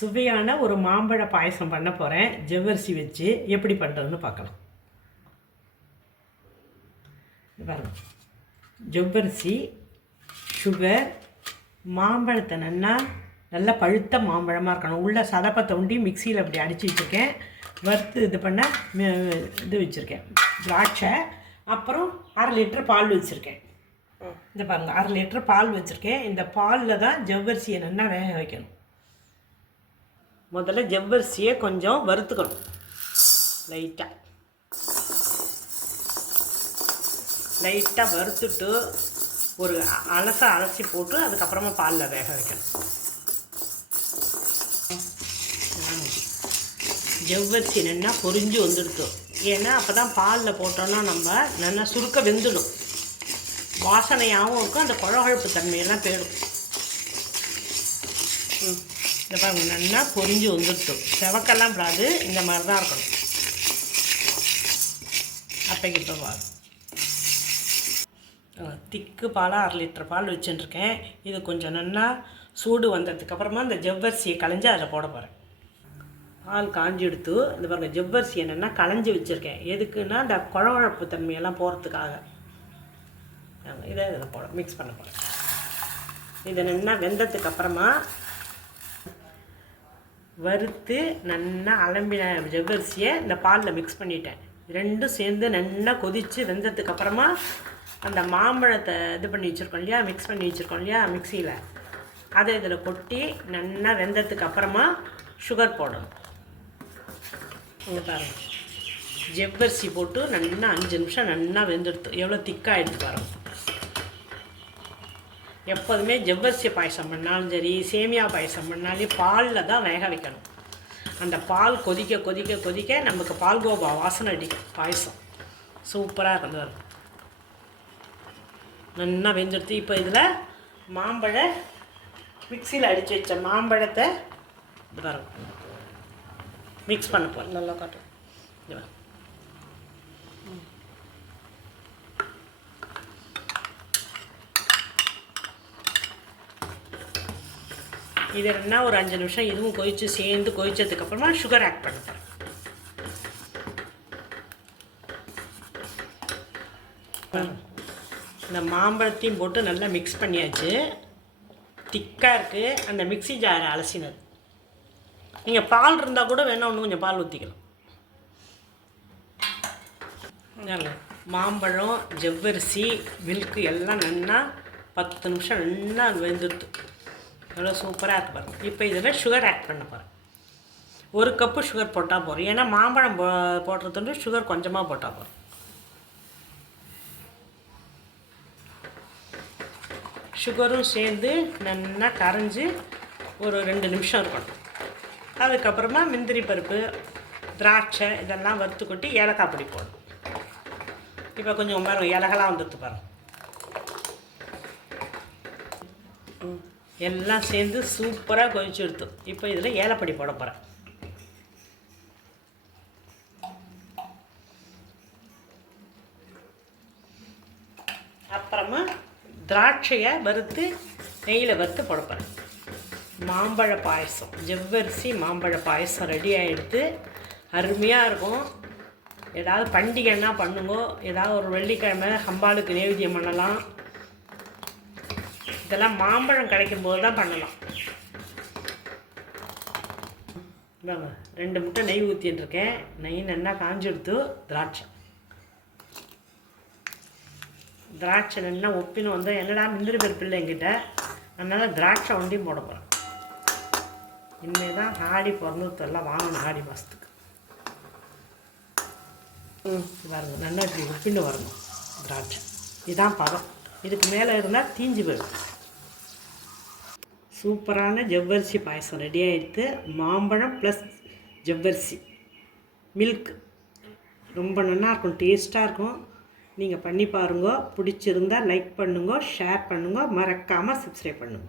சுவையான ஒரு மாம்பழ பாயசம் பண்ண போகிறேன். ஜவ்வரிசி வச்சு எப்படி பண்ணுறதுன்னு பார்க்கலாம். பாருங்க, ஜவ்வரிசி, சுகர், மாம்பழத்தை நல்லா பழுத்த மாம்பழமாக இருக்கணும். உள்ள சதப்பை தோண்டி மிக்சியில் அப்படி அடித்து வச்சுருக்கேன். வறுத்து இது பண்ண இது வச்சுருக்கேன், திராட்சை. அப்புறம் 1/2 லிட்டர் பால் வச்சுருக்கேன். இந்த பாருங்கள், 1/2 லிட்டர் பால் வச்சுருக்கேன். இந்த பாலில் தான் ஜவ்வரிசியை நல்லா வேக வைக்கணும். முதல்ல ஜவ்வரிசியை கொஞ்சம் வறுத்துக்கணும். லைட்டாக வறுத்துட்டு ஒரு அலசி போட்டு அதுக்கப்புறமா பாலில் வேக வைக்கணும். ஜவ்வரிசி நல்லா பொரிஞ்சு வந்துடுத்து. ஏன்னா அப்போ தான் பாலில் போட்டோன்னா நம்ம நல்லா சுருக்க வெந்துடும். வாசனையாகவும் இருக்கும், அந்த குழகுழப்பு தன்மையெல்லாம் போயிடும். இந்த பாருங்க, நல்லா பொரிஞ்சு வந்துட்டோம். செவக்கெல்லாம் விடாது, இந்த மாதிரி தான் இருக்கணும். அப்பைக்கு இப்போ பால் திக்கு பாலாக 1/2 லிட்டர் பால் வச்சுட்டுருக்கேன். இது கொஞ்சம் நல்லா சூடு வந்ததுக்கப்புறமா இந்த ஜவ்வரிசியை களைஞ்சி அதில் போட போகிறேன். பால் காஞ்சி எடுத்து இந்த பாருங்கள், ஜவ்வரிசியை நல்லா களைஞ்சி வச்சுருக்கேன். எதுக்குன்னா இந்த குழகுழப்பு தன்மையெல்லாம் போகிறதுக்காக. இதை இதில் மிக்ஸ் பண்ண போகிறேன். இதை நல்லா வெந்ததுக்கப்புறமா வறுத்து நல்லா அலம்பின ஜவ்வரிசியை இந்த பாலில் மிக்ஸ் பண்ணிட்டேன். ரெண்டும் சேர்ந்து நல்லா கொதித்து வெந்ததுக்கப்புறமா அந்த மாம்பழத்தை இது பண்ணி வச்சுருக்கோம் இல்லையா, மிக்ஸ் பண்ணி வச்சுருக்கோம் இல்லையா மிக்சியில், அதை இதில் கொட்டி நல்லா வெந்ததுக்கப்புறமா சுகர் போடணும். இங்கே பாருங்கள், ஜவ்வரிசி போட்டு நல்லா 5 நிமிஷம் நல்லா வெந்துடுத்து. எவ்வளோ திக்காக எடுத்து பாருங்கள். எப்போதுமே ஜவ்வரிசி பாயசம் பண்ணாலும் சரி, சேமியா பாயசம் பண்ணாலும் பாலில் தான் வேக வைக்கணும். அந்த பால் கொதிக்க கொதிக்க கொதிக்க நமக்கு பால்கோவா வாசனை அடிக்கும். பாயசம் சூப்பராக இருந்தது. நல்லா வெந்துடுத்து. இப்போ இதில் மிக்சியில் அடித்து வச்ச மாம்பழத்தை இது பாருங்க மிக்ஸ் பண்ண போகிறேன். நல்லா காட்டும். இது இது என்ன ஒரு 5 நிமிஷம் இதுவும் சேர்ந்து கொதிச்சதுக்கப்புறமா சுகர் ஆட் பண்ண போகிறேன். இந்த மாம்பழத்தையும் போட்டு நல்லா மிக்ஸ் பண்ணியாச்சு. திக்காக இருக்குது. அந்த மிக்ஸி ஜாரை அலசினது. நீங்கள் பால் இருந்தால் கூட வேணால் இன்னும் கொஞ்சம் பால் ஊற்றிக்கலாம். மாம்பழம், ஜவ்வரிசி, மில்க்கு எல்லாம் நல்லா 10 நிமிஷம் நல்லா வெந்துடுத்து. எவ்வளோ சூப்பராக இருக்குது பாருங்கள். இப்போ இதில் சுகர் ஆட் பண்ண போகிறேன். 1 கப்பு சுகர் போட்டால் போகிறோம். ஏன்னா மாம்பழம் போடுறதுண்டு சுகர் கொஞ்சமாக போட்டால் போகிறோம். சுகரும் சேர்ந்து நல்லா கரைஞ்சி ஒரு 2 நிமிஷம் இருக்கணும். அதுக்கப்புறமா முந்திரி பருப்பு, திராட்சை இதெல்லாம் வறுத்து கொட்டி ஏலக்காய் பொடி போடணும். இப்போ கொஞ்சம் பாருங்கள், இலகலாம் வந்துடுத்து பாருங்கள். எல்லாம் சேர்ந்து சூப்பராக கொதிச்சு எடுத்தோம். இப்போ இதில் ஏலப்பொடி போட போகிறேன். அப்புறமா திராட்சையை வறுத்து நெய்யில் வறுத்து போட போகிறேன். மாம்பழ பாயசம், ஜவ்வரிசி மாம்பழ பாயசம் ரெடி ஆகிடுத்து. அருமையாக இருக்கும். ஏதாவது பண்டிகைன்னா பண்ணுங்க. ஏதாவது ஒரு வெள்ளிக்கிழமை அம்பாளுக்கு நைவேத்தியம் பண்ணலாம். இதெல்லாம் மாம்பழம் கிடைக்கும் போது தான் பண்ணலாம். 2 முட்டை நெய் ஊற்றிட்டுருக்கேன். நெய் நல்லா காஞ்சிடுத்து. திராட்சை நல்லா ஒப்பின்னு வந்தால் என்னடா முந்திரி பருப்பு இல்லை என்கிட்ட, அதனால் திராட்சை ஒண்டியும் போட போகிறேன். இனிமேல் தான் ஆடி பிறந்ததெல்லாம் வாங்கணும். ஆடி மாதத்துக்கு பாருங்க, நல்லா இப்படி ஒப்பின்னு வரணும் திராட்சை. இதுதான் பதம். இதுக்கு மேலே இருந்தால் தீஞ்சு போயிடும். சூப்பரான ஜவ்வரிசி பாயசம் ரெடி ஆகிடுது. மாம்பழம் ப்ளஸ் ஜவ்வரிசி மில்க் ரொம்ப நல்லாயிருக்கும், டேஸ்ட்டாக இருக்கும். நீங்கள் பண்ணி பாருங்க. பிடிச்சிருந்தால் லைக் பண்ணுங்க, ஷேர் பண்ணுங்க, மறக்காமல் சப்ஸ்கிரைப் பண்ணுங்க.